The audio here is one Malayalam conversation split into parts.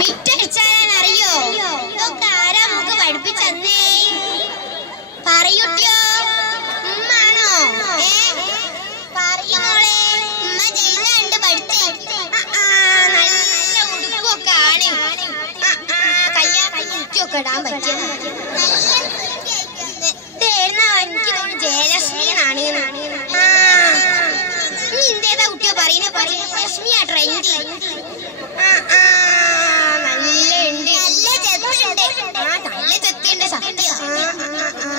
അറിയോ ഇതൊക്കെ ആരാ നമുക്ക് പഠിപ്പിച്ചന്നേ പറയൂട്ടിയോ? ഉമ്മാണോ? ഏ? പറയൂ മോളെ ഉമ്മ ചെയ്ത കണ്ട് ആ, നല്ല ഉടുപ്പൊക്കെ ആണ്. കയ്യാ കുറ്റിയൊക്കെ ഇടാൻ ഇതേരുന്ന എനിക്ക് ജയലക്ഷ്മി എന്നാണ് ആ. നീ എന്തേതാ കുട്ടിയോ? പറയുന്നേ പറയുന്നേ ലക്ഷ്മിയാ ട്രെൻഡ് ആ, ആ, നല്ല ഉണ്ട് നല്ല ചെത്തുണ്ട് ആ നല്ല ചെത്തുണ്ട് സത്യം ആ, ആ, ആ.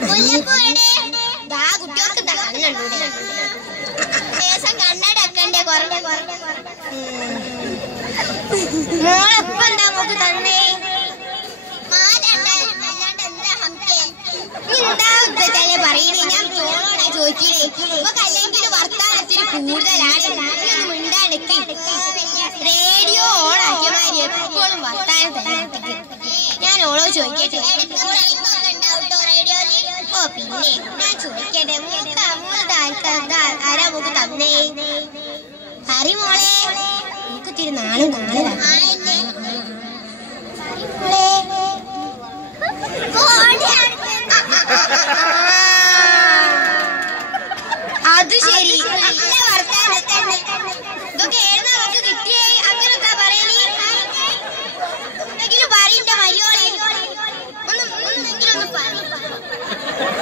ദാ കുട്ടികൾക്ക് എന്താ കണ്ണുണ്ടൂടെ ലേശം കണ്ണടക്കണ്ടേ കുറഞ്ഞ മോളെപ്പ എന്താ നമുക്ക് തന്നേ എന്താ ഉദ്ദേശിച്ചാലേ പറയുന്നത് ഞാൻ ചോളോടെ ചോദിക്കണേ ഇപ്പൊ കല്ലെങ്കിലും വർത്താനത്തിന് കൂടുതലാണ്. നീ ഒന്ന് മിണ്ടാണ്ടിക്ക് റേഡിയോ ഓണാക്കിയ മാതിരി എപ്പോഴും വർത്താനം തന്നെ ഞാൻ ഓളോ ചോദിക്കട്ടെ. പിന്നെ ഞാൻ ചോദിക്കട്ടെ മൂക്ക് അമ്മൂന്ന് ആരാ മൂക്ക് തന്നേ ഹരി മോളെ നമുക്ക് തിരി നാളും നാളെ അത് ശരി.